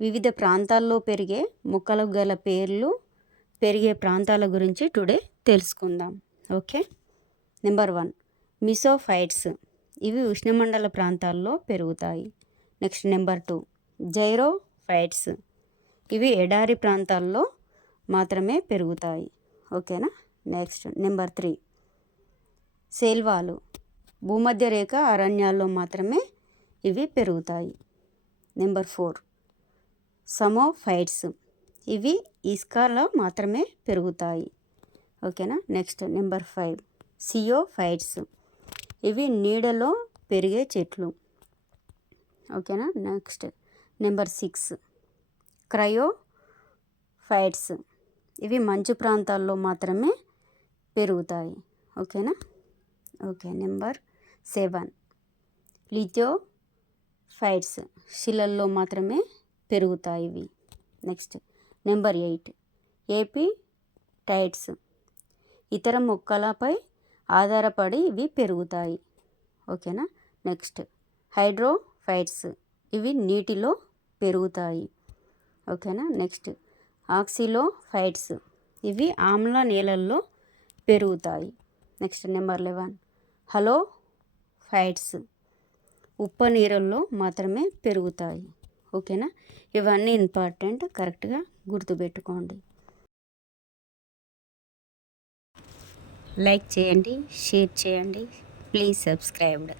వివిధ ప్రాంతాల్లో పెరిగే మొక్కలకు గల పేర్లు, పెరిగే ప్రాంతాల గురించి టుడే తెలుసుకుందాం. ఓకే. నెంబర్ 1 మిసోఫైట్స్. ఇవి ఉష్ణమండల ప్రాంతాల్లో పెరుగుతాయి. Next number 2 జైరోఫైట్స్. ఇవి ఎడారి ప్రాంతాల్లో మాత్రమే పెరుగుతాయి. ఓకేనా. Next number 3 సేల్వాలు. భూమధ్య రేఖ అరణ్యాల్లో మాత్రమే ఇవి పెరుగుతాయి. నెంబర్ 4 సమోఫైట్స్. ఇవి ఇసుకలో మాత్రమే పెరుగుతాయి. ఓకేనా. Next number 5 సియోఫైట్స్. ఇవి నీడలో పెరిగే చెట్లు. ఓకేనా. Next number 6 క్రయోఫైట్స్. ఇవి మంచు ప్రాంతాల్లో మాత్రమే పెరుగుతాయి. ఓకేనా. ఓకే. నెంబర్ 7 లిథియోఫైట్స్. శిలల్లో మాత్రమే పెరుగుతాయి ఇవి. Next number 8 ఏపిటైట్స్. ఇతర మొక్కలపై ఆధారపడి ఇవి పెరుగుతాయి. ఓకేనా. Next hydrophytes. ఇవి నీటిలో పెరుగుతాయి. ఓకేనా. నెక్స్ట్ ఆక్సిలోఫైట్స్. ఇవి ఆమ్ల నేలల్లో పెరుగుతాయి. Next number 11 హలోఫైట్స్. ఉప్ప నీరుల్లో మాత్రమే పెరుగుతాయి. ఓకేనా. ఇవన్నీ ఇంపార్టెంట్, కరెక్ట్గా గుర్తుపెట్టుకోండి. లైక్ చేయండి, షేర్ చేయండి, ప్లీజ్ సబ్స్క్రైబ్డ్.